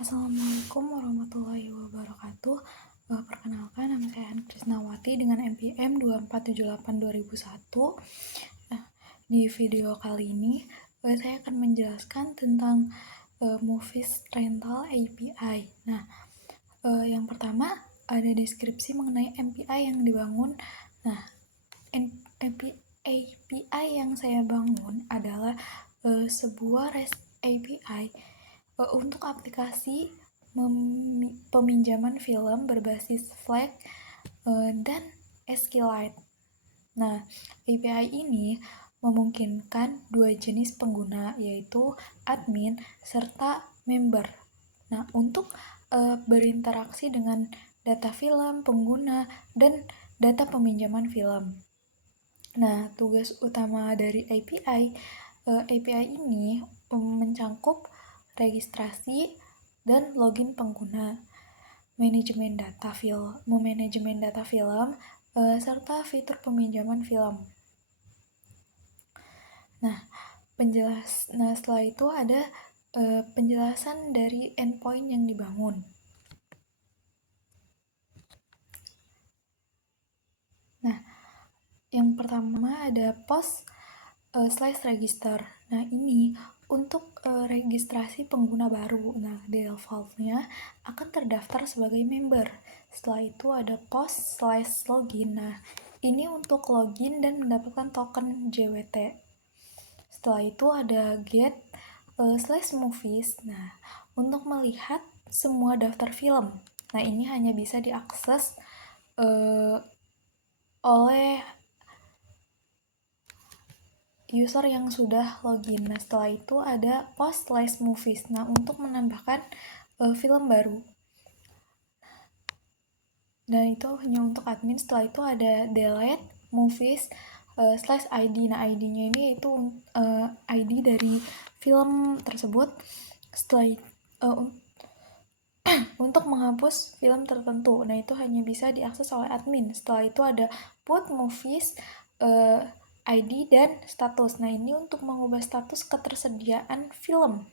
Assalamualaikum warahmatullahi wabarakatuh. Perkenalkan, nama saya Hana Krisnawati dengan NPM 2478-2001. Di video kali ini saya akan menjelaskan tentang Movies Rental API. Yang pertama ada deskripsi mengenai API yang dibangun. API yang saya bangun adalah sebuah REST API untuk aplikasi peminjaman film berbasis Flash dan SQLite. API ini memungkinkan dua jenis pengguna, yaitu admin serta member. Untuk berinteraksi dengan data film, pengguna, dan data peminjaman film. Tugas utama dari API ini mencangkup registrasi dan login pengguna, manajemen data film, serta fitur peminjaman film. Setelah itu ada penjelasan dari endpoint yang dibangun. Yang pertama ada post/register. Ini untuk registrasi pengguna baru. Di defaultnya akan terdaftar sebagai member. Setelah itu ada post/login. Ini untuk login dan mendapatkan token JWT. Setelah itu ada get/movies. Untuk melihat semua daftar film. Ini hanya bisa diakses oleh user yang sudah login. Setelah itu ada post/movies. Untuk menambahkan film baru. Itu hanya untuk admin. Setelah itu ada delete movies /ID. ID-nya ini itu ID dari film tersebut. Setelah itu untuk menghapus film tertentu. Itu hanya bisa diakses oleh admin. Setelah itu ada put movies ID dan status. Ini untuk mengubah status ketersediaan film.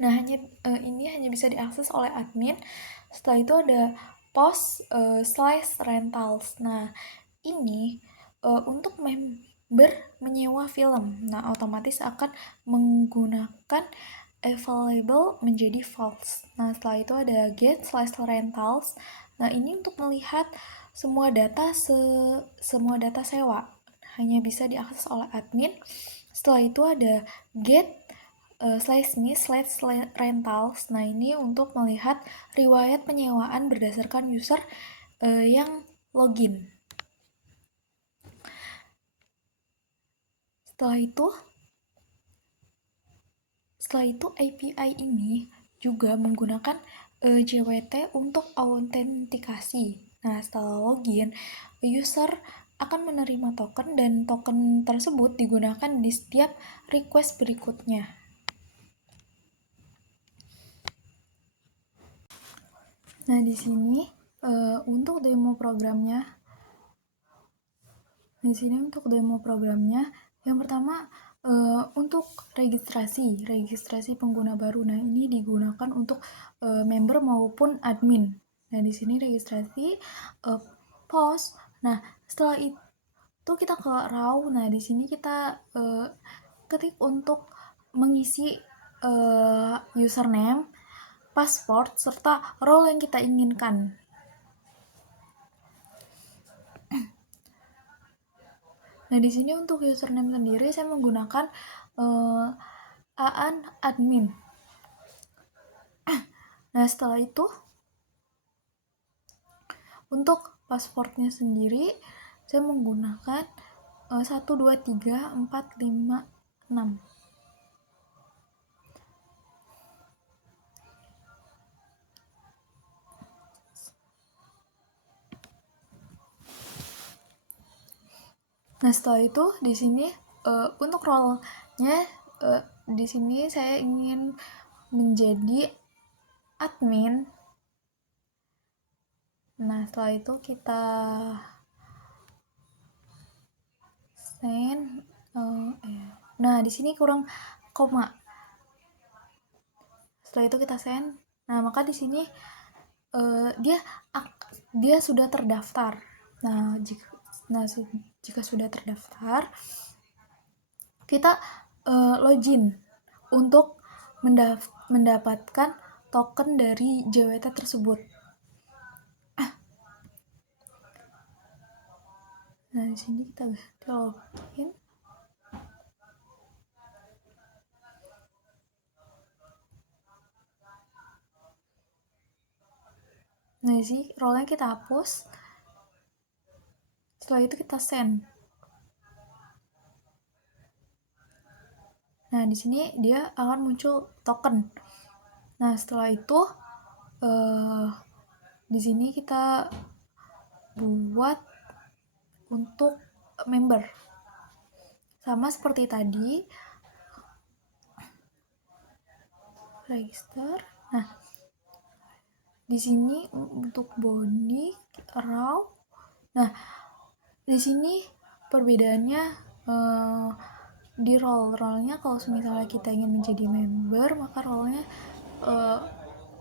Ini hanya bisa diakses oleh admin. Setelah itu ada post/rentals. Ini untuk member menyewa film. Otomatis akan menggunakan available menjadi false. Setelah itu ada get/rentals. Ini untuk melihat semua data sewa. Hanya bisa diakses oleh admin. Setelah itu ada get/me/rentals. Ini untuk melihat riwayat penyewaan berdasarkan user yang login. Setelah itu API ini juga menggunakan JWT untuk autentikasi. Setelah login, user akan menerima token dan token tersebut digunakan di setiap request berikutnya. Di sini untuk demo programnya. Yang pertama untuk registrasi pengguna baru. Ini digunakan untuk member maupun admin. Di sini registrasi post. Setelah itu kita ke raw. Di sini kita ketik untuk mengisi username, password, serta role yang kita inginkan. Di sini untuk username sendiri saya menggunakan aan admin. Setelah itu untuk passwordnya sendiri saya menggunakan 123456. Setelah itu di sini untuk role-nya di sini saya ingin menjadi admin. Setelah itu kita send. Di sini kurang koma. Setelah itu kita send. Nah, maka di sini dia sudah terdaftar. Nah, jika sudah terdaftar, kita login untuk mendapatkan token dari JWT tersebut. Nah, di sini kita login. Nah, di sini role-nya kita hapus. Setelah itu kita send. Nah, di sini dia akan muncul token. Nah, setelah itu di sini kita buat untuk member. Sama seperti tadi, register. Nah, di sini untuk body raw. Nah, di sini perbedaannya di role-nya kalau misalnya kita ingin menjadi member, maka role-nya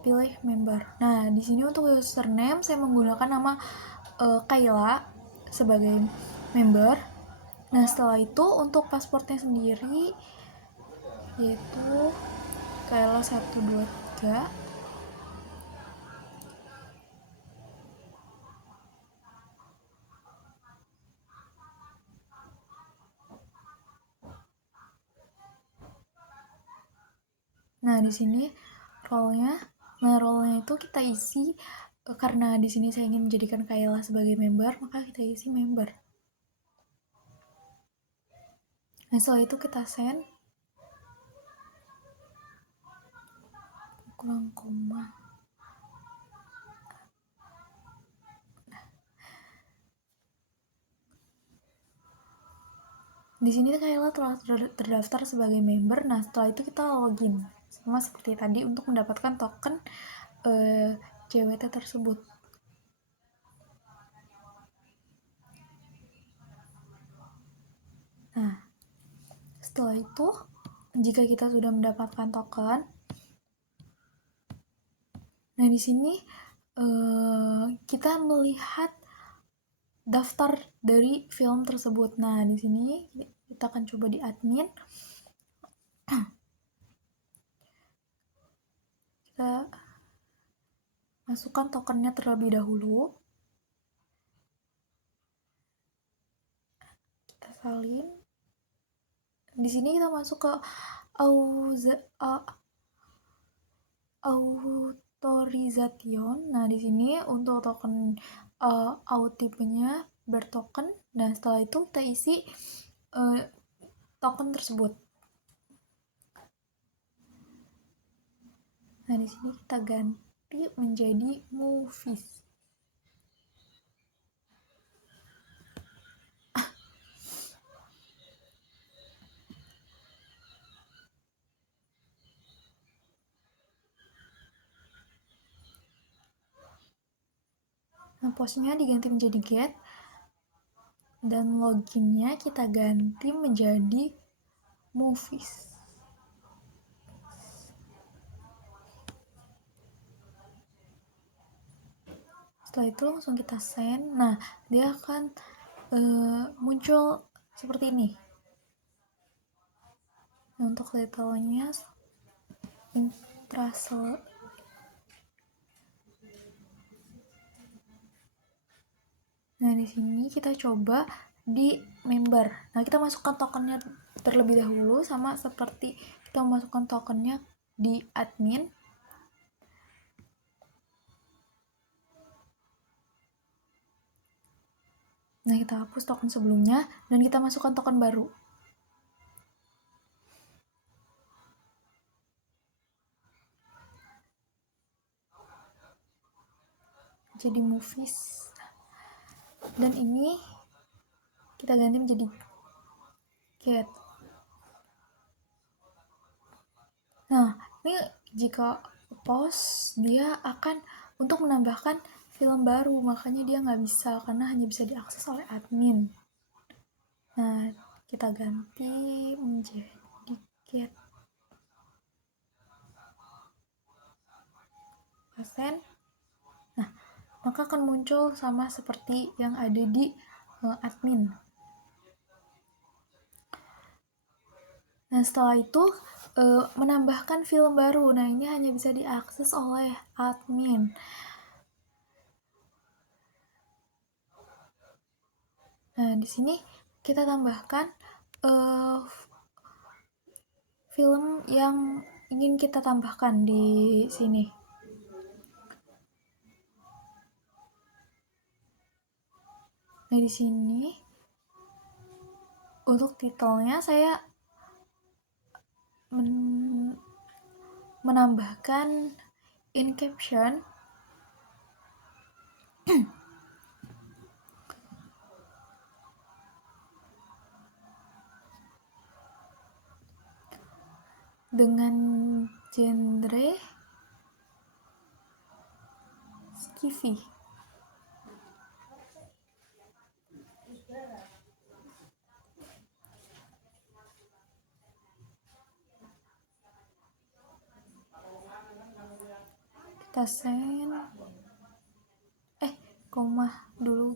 pilih member. Nah, di sini untuk username saya menggunakan nama Kayla sebagai member. Nah, setelah itu untuk pasportnya sendiri yaitu Kayla 123. Nah, di sini role-nya. Nah, role-nya itu kita isi karena di sini saya ingin menjadikan Kayla sebagai member, maka kita isi member. Nah, setelah itu kita send. Kurang koma. Di sini Kayla telah terdaftar sebagai member. Nah, setelah itu kita login. Sama seperti tadi untuk mendapatkan token JWT tersebut. Nah, setelah itu jika kita sudah mendapatkan token, nah di sini kita melihat daftar dari film tersebut. Nah, di sini kita akan coba di admin. Kita masukkan tokennya terlebih dahulu. Kita salin. Di sini kita masuk ke authorization. Nah, di sini untuk token autipenya bertoken. Nah, setelah itu kita isi token tersebut. Nah, di sini kita ganti menjadi movies. Nah, postnya diganti menjadi get dan loginnya kita ganti menjadi movies. Setelah itu langsung kita send. Nah, dia akan muncul seperti ini. Nah, untuk detailnya intrasel. Nah, di sini kita coba di member. Nah, kita masukkan tokennya terlebih dahulu sama seperti kita memasukkan tokennya di admin. Nah, kita hapus token sebelumnya dan kita masukkan token baru. Jadi movies. Dan ini kita ganti menjadi get. Nah, ini jika post dia akan untuk menambahkan film baru, makanya dia nggak bisa karena hanya bisa diakses oleh admin. Nah, kita ganti menjadi get. kita send. Nah, maka akan muncul sama seperti yang ada di admin. Nah, setelah itu menambahkan film baru. Nah, ini hanya bisa diakses oleh admin. Nah, di sini kita tambahkan film yang ingin kita tambahkan di sini. Nah, di sini untuk titelnya saya menambahkan in caption dengan genre skifi. Kita send koma dulu.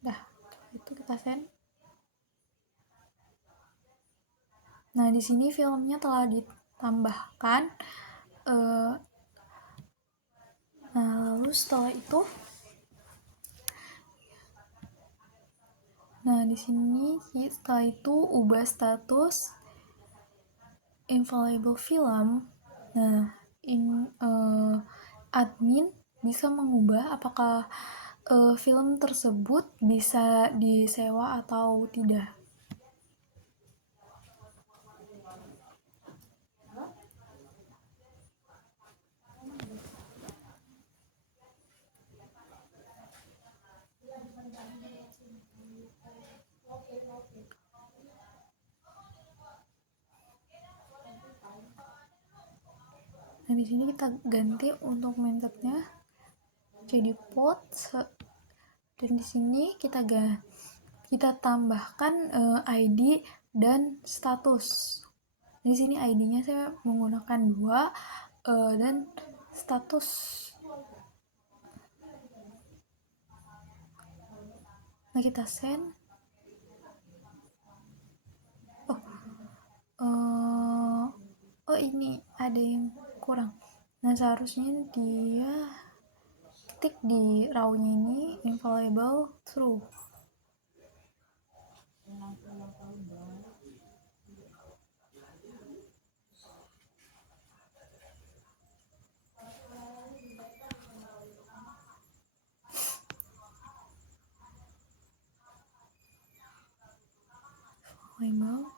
Dah, itu kita send. Nah, di sini filmnya telah ditambahkan. Nah, lalu setelah itu, nah di sini setelah itu ubah status available film. Nah, admin bisa mengubah apakah film tersebut bisa disewa atau tidak. Nah, di sini kita ganti untuk methodnya jadi post, dan di sini kita tambahkan ID dan status. Di sini ID-nya saya menggunakan 2 dan status. Nah, kita send. Oh ini ada yang kurang. Nah, seharusnya dia ketik di raw-nya ini available true. Available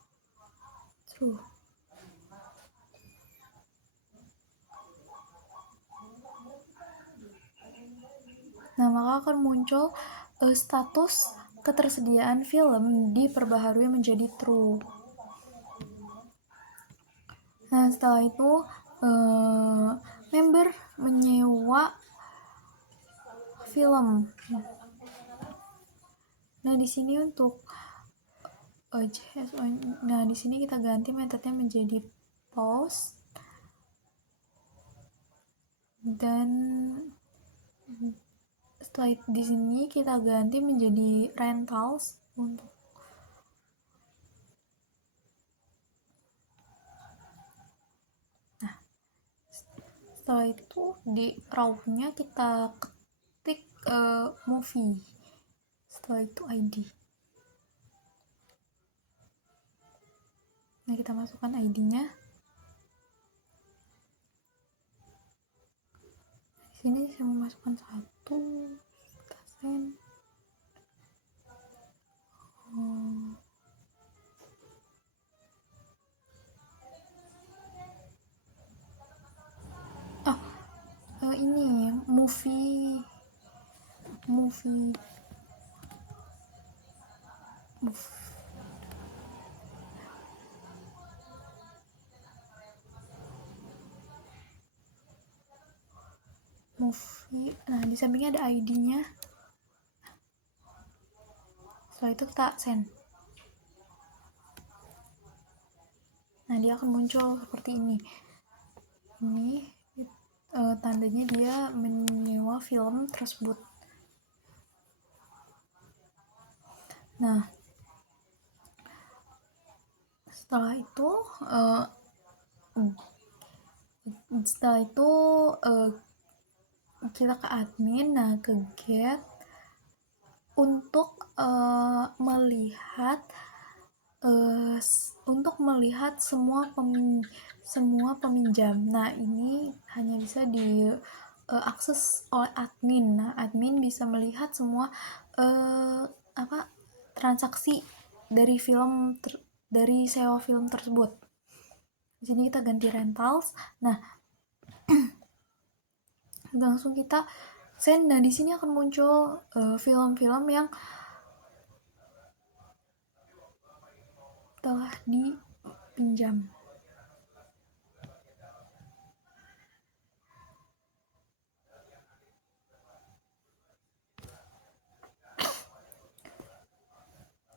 true. Nah, maka akan muncul status ketersediaan film diperbaharui menjadi true. Nah, setelah itu member menyewa film. Nah, di sini untuk nah di sini kita ganti metodenya menjadi post, dan setelah di sini kita ganti menjadi rentals untuk setelah itu di raw-nya kita ketik movie, setelah itu ID. Nah, kita masukkan ID-nya. Di sini saya memasukkan 1, kita send. Ini movie nah di sampingnya ada ID-nya. Setelah itu kita send. Nah, dia akan muncul seperti ini tandanya dia menyewa film tersebut. Nah, setelah itu uh, kita ke admin, nah ke get untuk melihat semua peminjam. Nah, ini hanya bisa diakses oleh admin. Nah, admin bisa melihat semua transaksi dari sewa film tersebut. Di sini kita ganti rentals. Nah, langsung kita send. Nah, di sini akan muncul film-film yang telah dipinjam.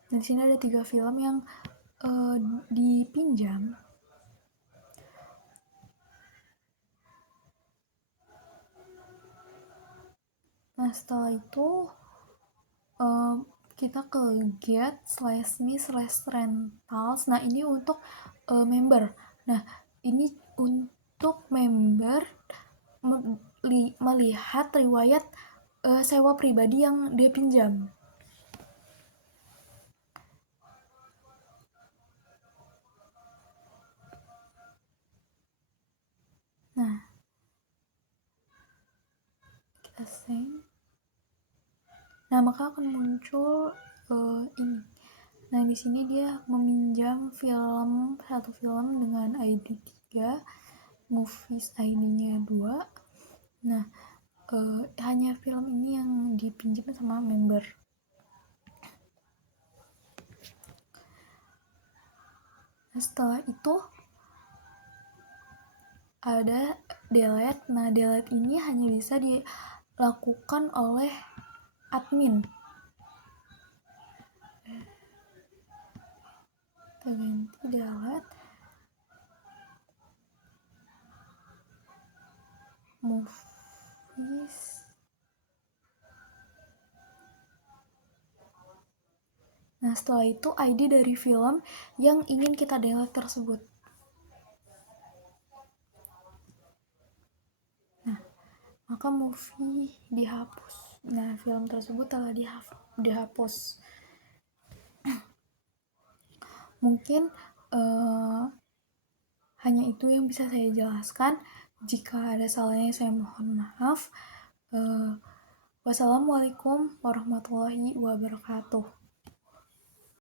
Nah, di sini ada 3 film yang dipinjam. Nah, setelah itu kita ke get/me/rentals. Nah, ini untuk member. Nah, ini untuk member melihat riwayat sewa pribadi yang dia pinjam. Nah, kita send. Nah, maka akan muncul ini. Nah, di sini dia meminjam satu film dengan ID 3, movies ID-nya 2. Nah, hanya film ini yang dipinjam sama member. Nah, setelah itu ada delete. Nah, delete ini hanya bisa dilakukan oleh admin. Kita ganti delete movies. Nah, setelah itu ID dari film yang ingin kita delete tersebut. Nah, maka movie dihapus. Nah, film tersebut telah dihapus. Mungkin hanya itu yang bisa saya jelaskan. Jika ada salahnya, saya mohon maaf. Wassalamualaikum warahmatullahi wabarakatuh.